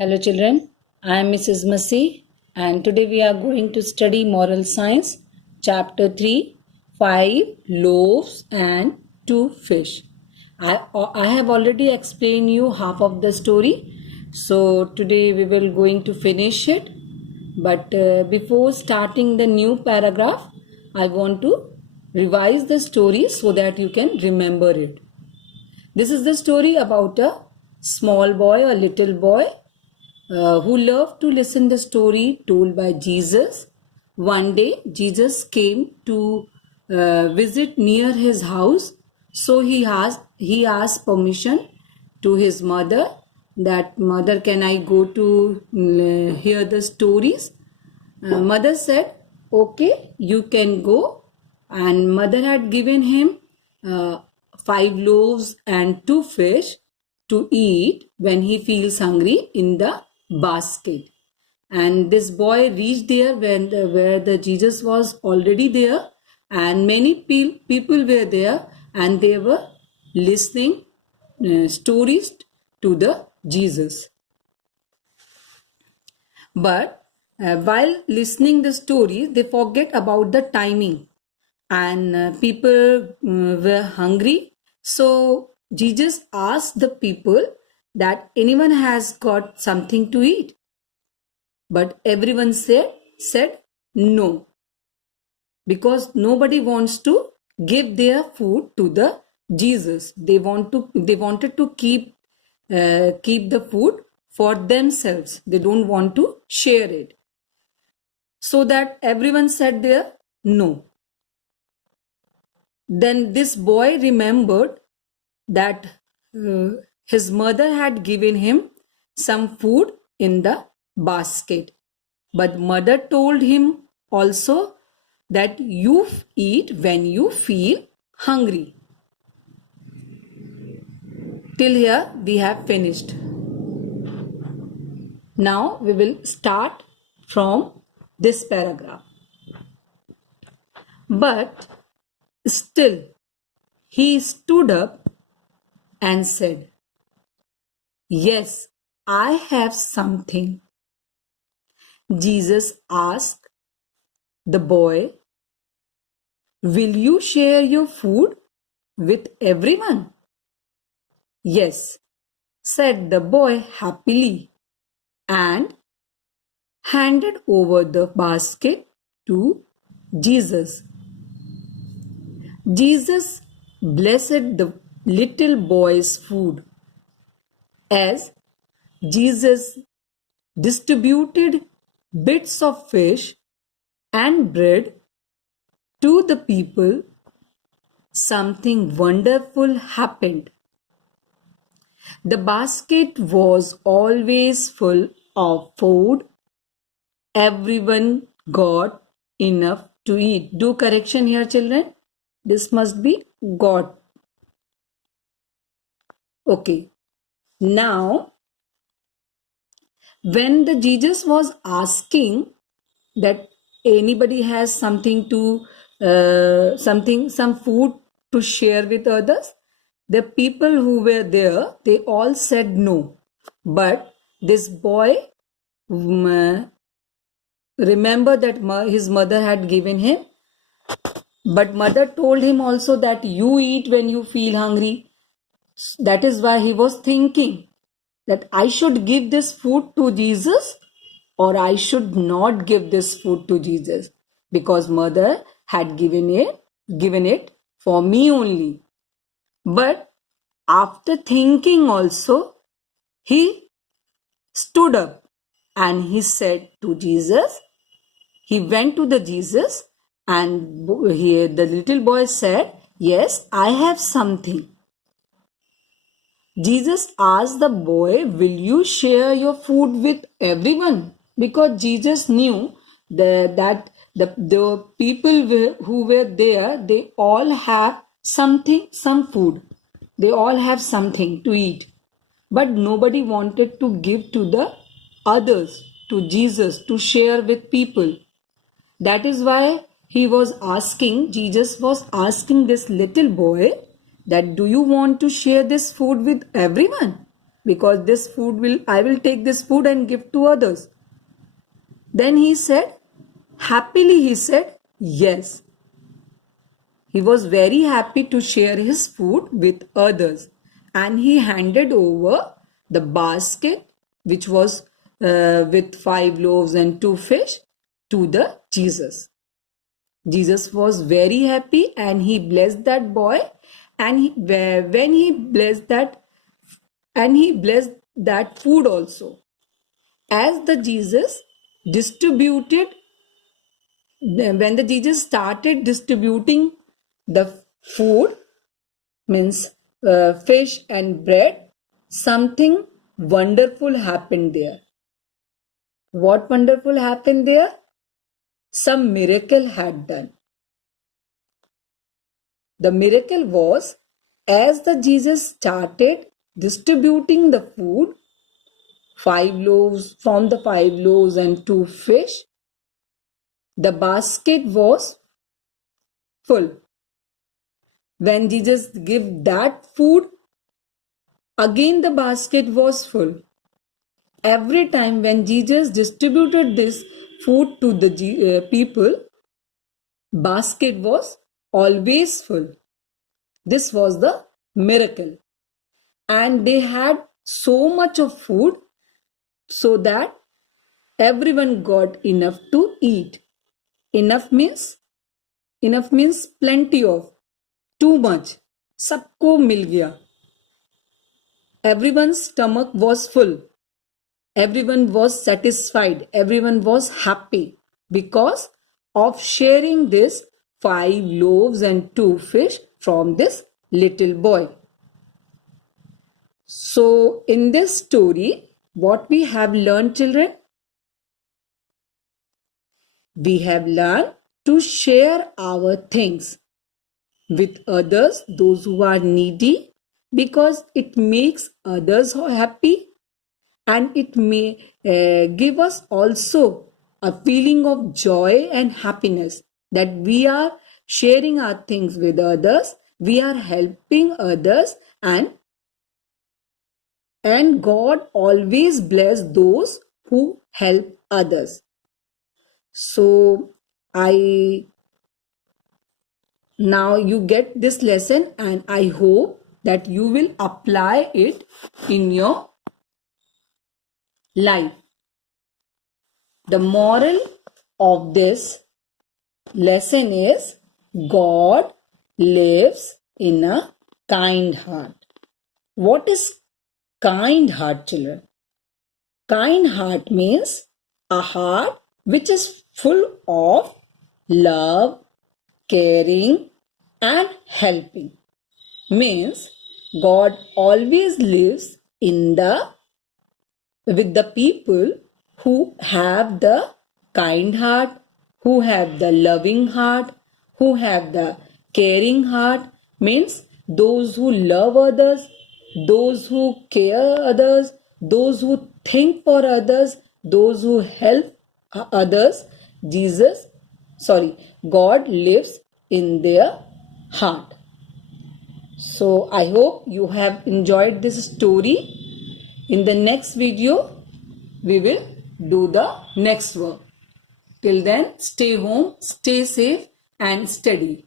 Hello children, I am Mrs. Masi and today we are going to study Moral Science, Chapter 3, 5 Loaves and 2 Fish. I have already explained you half of the story, so today we will going to finish it. But before starting the new paragraph, I want to revise the story so that you can remember it. This is the story about a small boy, a little boy who loved to listen the story told by Jesus. One day, Jesus came to visit near his house, so he asked permission to his mother that mother, can I go to hear the stories? Mother said, okay, you can go. And mother had given him 5 loaves and 2 fish to eat when he feels hungry in the basket. And this boy reached there where the Jesus was already there, and many people were there, and they were listening stories to the Jesus. But while listening the stories, they forget about the timing, and people were hungry. So Jesus asked the people that anyone has got something to eat. But everyone said no, because nobody wants to give their food to the Jesus. They wanted to keep the food for themselves. They don't want to share it. So that everyone said there no. Then this boy remembered that his mother had given him some food in the basket. But mother told him also that you eat when you feel hungry. Till here we have finished. Now we will start from this paragraph. But still he stood up and said, yes, I have something. Jesus asked the boy, will you share your food with everyone? Yes, said the boy happily, and handed over the basket to Jesus. Jesus blessed the little boy's food. As Jesus distributed bits of fish and bread to the people, something wonderful happened. The basket was always full of food. Everyone got enough to eat. Do correction here, children. This must be got. Okay. Now, when the Jesus was asking that anybody has something to some food to share with others, the people who were there, they all said no. But this boy remember that his mother had given him, but mother told him also that you eat when you feel hungry. That is why he was thinking that I should give this food to Jesus or I should not give this food to Jesus, because mother had given it for me only. But after thinking also, he stood up and he said to Jesus, he went to the Jesus, and the little boy said, yes, I have something. Jesus asked the boy, will you share your food with everyone? Because Jesus knew that the people who were there, they all have something, some food. They all have something to eat. But nobody wanted to give to the others, to Jesus, to share with people. That is why Jesus was asking this little boy that, do you want to share this food with everyone? because this food I will take this food and give to others. Then he said, happily he said, yes. He was very happy to share his food with others, and he handed over the basket which was with 5 loaves and 2 fish to the Jesus. Jesus was very happy and he blessed that boy, and when he blessed that, and he blessed that food also. As the Jesus distributed, when the Jesus started distributing the food, means fish and bread, something wonderful happened there. What wonderful happened there? Some miracle had done. The miracle was, as the Jesus started distributing the food, 5 loaves, from the 5 loaves and 2 fish, the basket was full. When Jesus gave that food, again the basket was full. Every time when Jesus distributed this food to the people, basket was always full. This was the miracle. And they had so much of food so that everyone got enough to eat. Enough means plenty of, too much. सबको मिल गया. Everyone's stomach was full. Everyone was satisfied. Everyone was happy because of sharing this 5 loaves and 2 fish from this little boy. So, in this story, what we have learned, children? We have learned to share our things with others, those who are needy, because it makes others happy, and it may give us also a feeling of joy and happiness that we are sharing our things with others, we are helping others, and God always bless those who help others. So now you get this lesson, and I hope that you will apply it in your life. The moral of this lesson is, God lives in a kind heart. What is kind heart, children? Kind heart means a heart which is full of love, caring, and helping. Means God always lives with the people who have the kind heart, who have the loving heart, who have the caring heart. Means those who love others, those who care others, those who think for others, those who help others. God lives in their heart. So I hope you have enjoyed this story. In the next video, we will do the next work. Till then, stay home, stay safe, and study.